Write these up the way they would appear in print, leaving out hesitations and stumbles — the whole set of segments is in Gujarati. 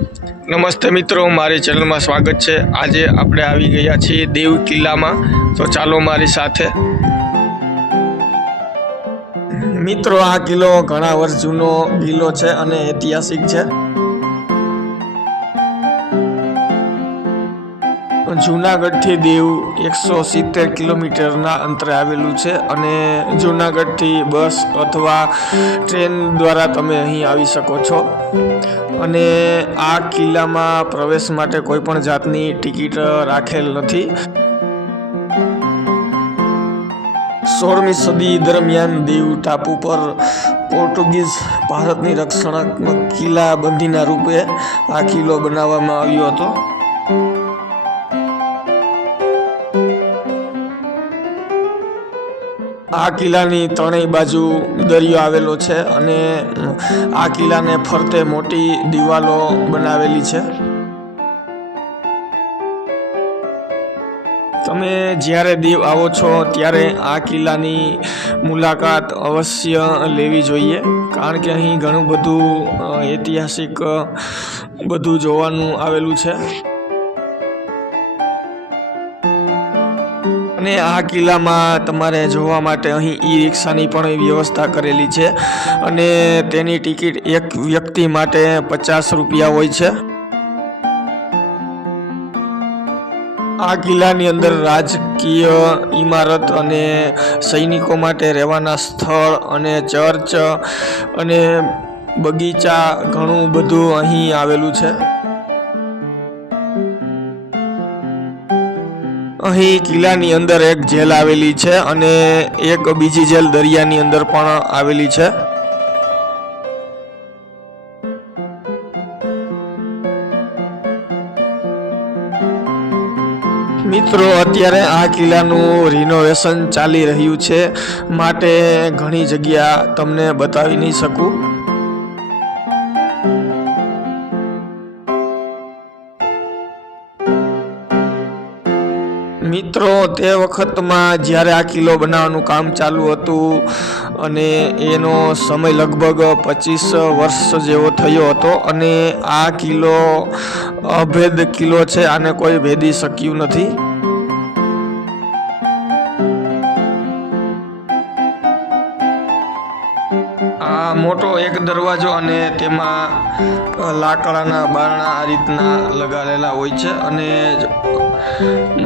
નમસ્તે મિત્રો, મારી ચેનલમાં સ્વાગત છે। આજે આપણે આવી ગયા છીએ દેવ કિલ્લામાં, તો ચાલો મારી સાથે। મિત્રો, આ કિલ્લો ઘણા વર્ષ જૂનો કિલ્લો છે અને ઐતિહાસિક છે। જૂનાગઢથી દેવ 170 કિલોમીટરના અંતરે આવેલું છે અને જૂનાગઢથી બસ અથવા ટ્રેન દ્વારા તમે અહીં આવી શકો છો। અને આ કિલ્લામાં પ્રવેશ માટે કોઈ પણ જાતની ટિકિટ રાખેલ નથી। 16મી સદી દરમિયાન દીવ ટાપુ પર પોર્ટુગીઝ ભારતની રક્ષણાત્મક કિલ્લાબંધીના રૂપે આ કિલ્લો બનાવવામાં આવ્યો હતો। આ કિલ્લાની ત્રણેય બાજુ દરિયો આવેલો છે અને આ કિલ્લાને ફરતે મોટી દિવાલો બનાવેલી છે। તમે જ્યારે દીવ આવો છો ત્યારે આ કિલ્લાની મુલાકાત અવશ્ય લેવી જોઈએ, કારણ કે અહીં ઘણું બધું ઐતિહાસિક બધું જોવાનું આવેલું છે। અને આ કિલ્લામાં તમારે જોવા માટે અહીં ઈ રિક્ષાની પણ વ્યવસ્થા કરેલી છે અને તેની ટિકિટ એક વ્યક્તિ માટે 50 રૂપિયા હોય છે। આ કિલ્લાની અંદર રાજકીય ઇમારત અને સૈનિકો માટે રહેવાના સ્થળ અને ચર્ચ અને બગીચા ઘણું બધું અહીં આવેલું છે। અહીં કિલ્લાની અંદર એક જેલ આવેલી છે અને એક બીજી જેલ દરિયાની અંદર પણ આવેલી છે। મિત્રો, અત્યારે આ કિલ્લાનું રિનોવેશન ચાલી રહ્યું છે, માટે ઘણી જગ્યા તમને બતાવી નહીં શકું। મિત્રો, તે વખતમાં જ્યારે આ કિલ્લો બનાવવાનું કામ ચાલુ હતું અને એનો સમય લગભગ 25 વર્ષ જેવો થયો હતો અને આ કિલ્લો અભેદ કિલ્લો છે, આને કોઈ ભેદી શક્યું નથી। આ મોટો એક દરવાજો અને તેમાં લાકડાના બારણા આ રીતના લગાડેલા હોય છે અને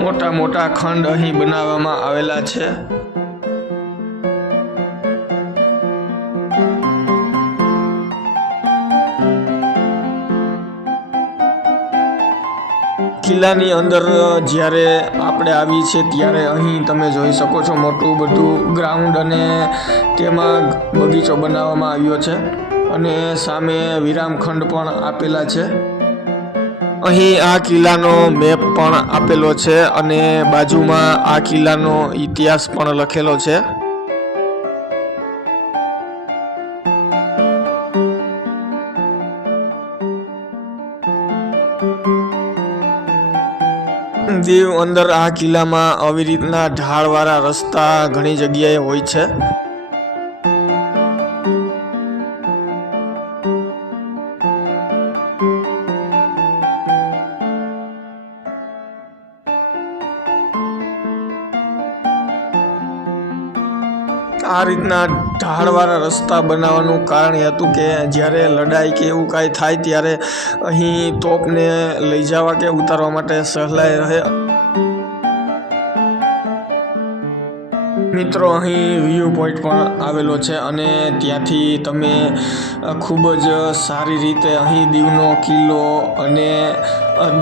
મોટા મોટા ખંડ અહીં બનાવવામાં આવેલા છે। કિલ્લાની અંદર જ્યારે આપણે આવી છે ત્યારે અહીં તમે જોઈ શકો છો મોટું બધું ગ્રાઉન્ડ અને તેમાં બગીચો બનાવવામાં આવ્યો છે અને સામે વિરામખંડ પણ આપેલા છે। અહીં આ કિલ્લાનો મેપ પણ આપેલો છે અને બાજુમાં આ કિલ્લાનો ઇતિહાસ પણ લખેલો છે। દીવ અંદર આ કિલ્લામાં આવી રીતના ઢાળવાળા રસ્તા ઘણી જગ્યાએ હોય છે। આ રીતના ઢાળવાળા રસ્તા બનાવવાનું કારણ એ હતું કે જ્યારે લડાઈ કે એવું કાંઈ થાય ત્યારે અહીં તોપને લઈ જવા કે ઉતારવા માટે સહેલાઈ રહે। મિત્રો, અહીં વ્યૂ પોઈન્ટ પણ આવેલો છે અને ત્યાંથી તમે ખૂબ જ સારી રીતે અહીં દીવનો કિલ્લો અને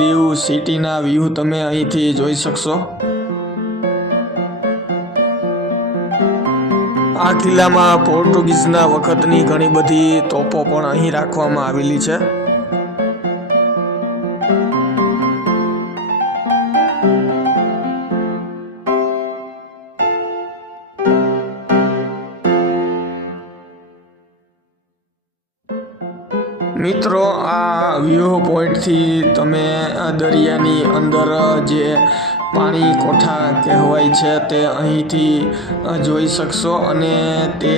દીવ સિટીના વ્યૂ તમે અહીંથી જોઈ શકશો। આ કિલ્લામાં પોર્ટુગીઝના વખતની ઘણી બધી તોપો પણ અહીં રાખવામાં આવેલી છે। મિત્રો, આ વ્યૂ પોઈન્ટથી તમે દરિયાની અંદર જે પાણી કોઠા કહેવાય છે તે અહીંથી જોઈ શકશો અને તે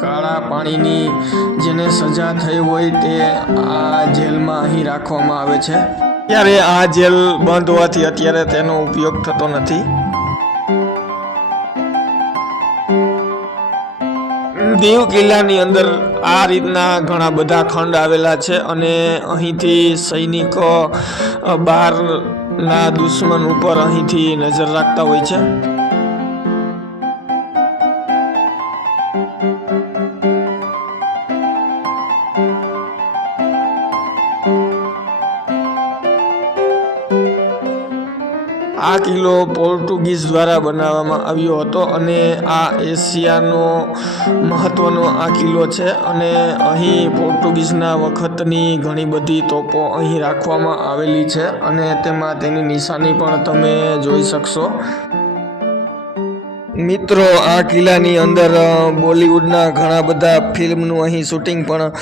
કાળા પાણીની જેને સજા થઈ હોય તે આ જેલમાં અહીં રાખવામાં આવે છે. ત્યારે આ જેલ બંધ હોવાથી અત્યારે તેનો ઉપયોગ થતો નથી. દીવ કિલ્લાની અંદર આ રીતના ઘણા બધા ખંડ આવેલા છે અને અહીંથી સૈનિકો બહારના દુશ્મન ઉપર અહીંથી નજર રાખતા હોય છે. આ કિલ્લો પોર્ટુગીઝ દ્વારા બનાવવામાં આવ્યો હતો અને આ એશિયાનો મહત્વનો આ કિલ્લો છે અને અહીં પોર્ટુગીઝના વખતની ઘણી બધી તોપો અહીં રાખવામાં આવેલી છે અને તેમાં તેની નિશાની પણ તમે જોઈ શકશો. મિત્રો, આ કિલ્લાની અંદર બોલિવૂડના ઘણા બધા ફિલ્મનું અહીં શૂટિંગ પણ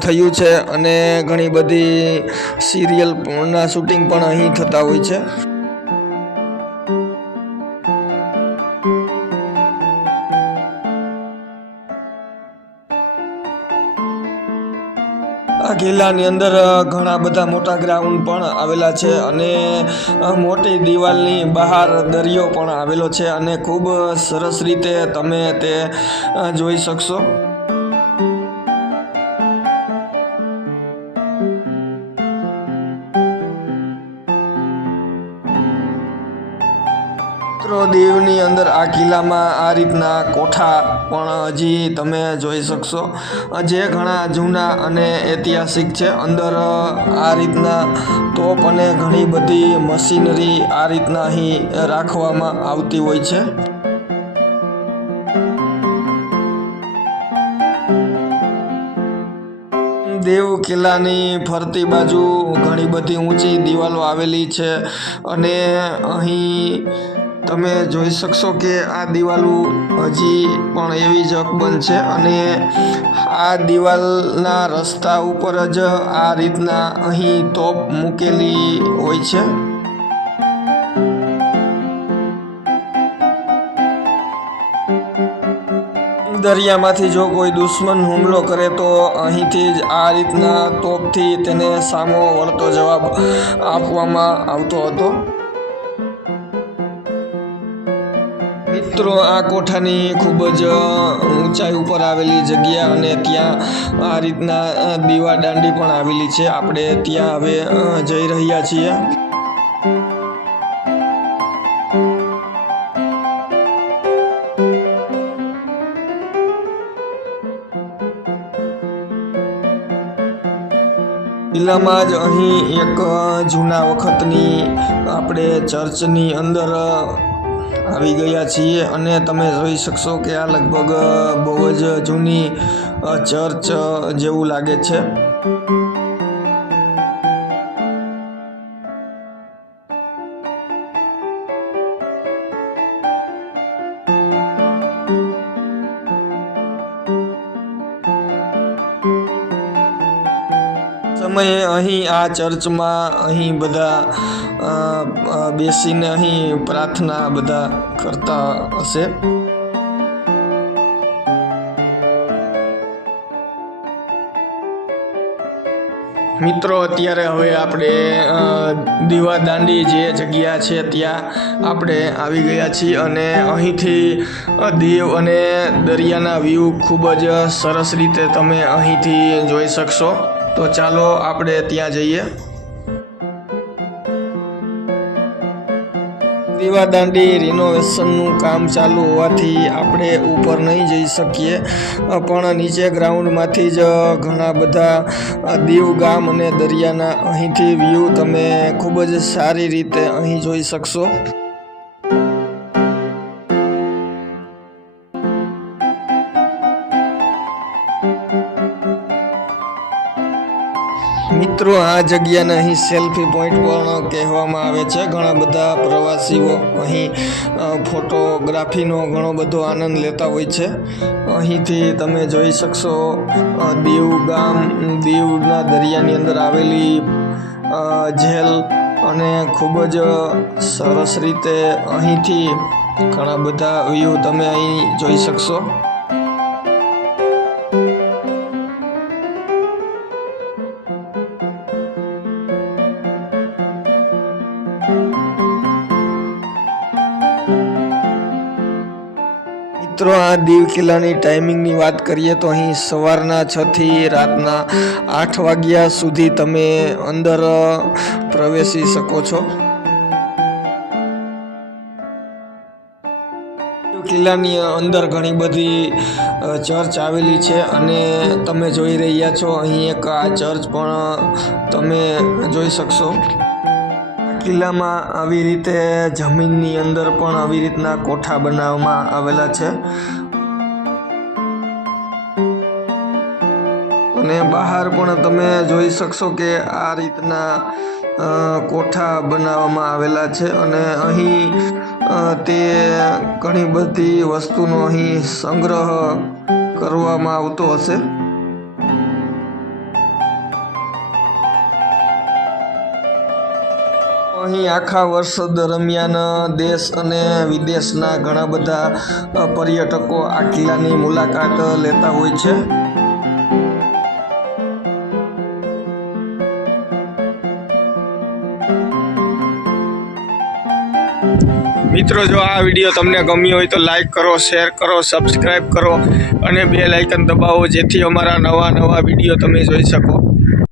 થયું છે અને ઘણી બધી સિરિયલના શૂટિંગ પણ અહીં થતા હોય છે. આ કિલ્લાની અંદર ઘણા બધા મોટા ગ્રાઉન્ડ પણ આવેલા છે અને મોટી દિવાલની બહાર દરિયો પણ આવેલો છે અને ખૂબ સરસ રીતે તમે તે જોઈ શકશો. દીવની અંદર આ કિલ્લામાં આ રીતના કોઠા પણ હજી તમે જોઈ શકશો જે ઘણા જૂના અને ઐતિહાસિક છે. અંદર આ રીતના તોપ અને ઘણી બધી મશીનરી આ રીતના અહીં રાખવામાં આવતી હોય છે. દેવ કિલ્લાની ફરતી બાજુ ઘણી બધી ઊંચી દિવાલો આવેલી છે અને અહીં તમે જોઈ શકશો કે આ દિવાલો હજી પણ એવી જ અકબંધ છે અને આ દિવાલના રસ્તા ઉપર જ આ રીતના અહીં તોપ મૂકેલી હોય છે. દરિયામાંથી જો કોઈ દુશ્મન હુમલો કરે તો અહીંથી જ આ રીતના તોપથી તેને સામો વળતો જવાબ આપવામાં આવતો હતો. મિત્રો, આ કોઠાની ખૂબ જ ઊંચાઈ ઉપર આવેલી જગ્યા અને ત્યાં આ રીતના દીવા દાંડી પણ આવેલી છે. આપણે ત્યાં હવે જઈ રહ્યા છીએ. કિલ્લામાં જ અહીં એક જૂના વખતની આપણે ચર્ચની અંદર આવી ગયા છીએ અને તમે જોઈ શકશો કે આ લગભગ બહુ જ જૂની ચર્ચ જેવું લાગે છે. સમયે અહીં આ ચર્ચમાં અહીં બધા બેસીને અહીં પ્રાર્થના બધા કરતા હશે. મિત્રો, અત્યારે હવે આપણે દીવા દાંડી જે જગ્યા છે ત્યાં આપણે આવી ગયા છીએ અને અહીંથી દીવ અને દરિયાના વ્યૂ ખૂબ જ સરસ રીતે તમે અહીંથી જોઈ શકશો. તો ચાલો આપણે ત્યાં જઈએ. દીવા દાંડી રિનોવેશનનું કામ ચાલુ હોવાથી આપણે ઉપર નહીં જઈ શકીએ પણ નીચે ગ્રાઉન્ડમાંથી જ ઘણા બધા દીવ ગામ અને દરિયાના અહીંથી વ્યૂ તમે ખૂબ જ સારી રીતે અહીં જોઈ શકશો. મિત્રો, આ જગ્યાને અહીં સેલ્ફી પોઈન્ટ પણ કહેવામાં આવે છે. ઘણા બધા પ્રવાસીઓ અહીં ફોટોગ્રાફીનો ઘણો બધો આનંદ લેતા હોય છે. અહીંથી તમે જોઈ શકશો દીવ ગામ, દીવના દરિયાની અંદર આવેલી જેલ અને ખૂબ જ સરસ રીતે અહીંથી ઘણા બધા વ્યૂ તમે અહીં જોઈ શકશો. મિત્રો આ દીવ કિલ્લાની ટાઈમિંગની વાત કરીએ તો અહીં સવારના 6 થી રાતના 8 વાગ્યા સુધી તમે અંદર પ્રવેશી શકો છો. કિલ્લાની અંદર ઘણી બધી ચર્ચ આવેલી છે અને તમે જોઈ રહ્યા છો અહીં એક આ ચર્ચ પણ તમે જોઈ શકશો. કિલ્લામાં આવી રીતે જમીનની અંદર પણ આવી રીતના કોઠા બનાવવામાં આવેલા છે અને બહાર પણ તમે જોઈ શકશો કે આ રીતના કોઠા બનાવવામાં આવેલા છે અને અહીં તે ઘણી બધી વસ્તુનો અહીં સંગ્રહ કરવામાં આવતો હશે. અહીં આખા વર્ષ દરમિયાન દેશ અને વિદેશના ઘણા બધા પર્યટકો આ કિલ્લાની મુલાકાત લેતા હોય છે. મિત્રો જો આ વિડીયો તમને ગમ્યો હોય તો લાઈક કરો, શેર કરો, સબસ્ક્રાઈબ કરો અને બેલ આઇકન દબાવો જેથી અમારા નવા વિડીયો તમે જોઈ શકો.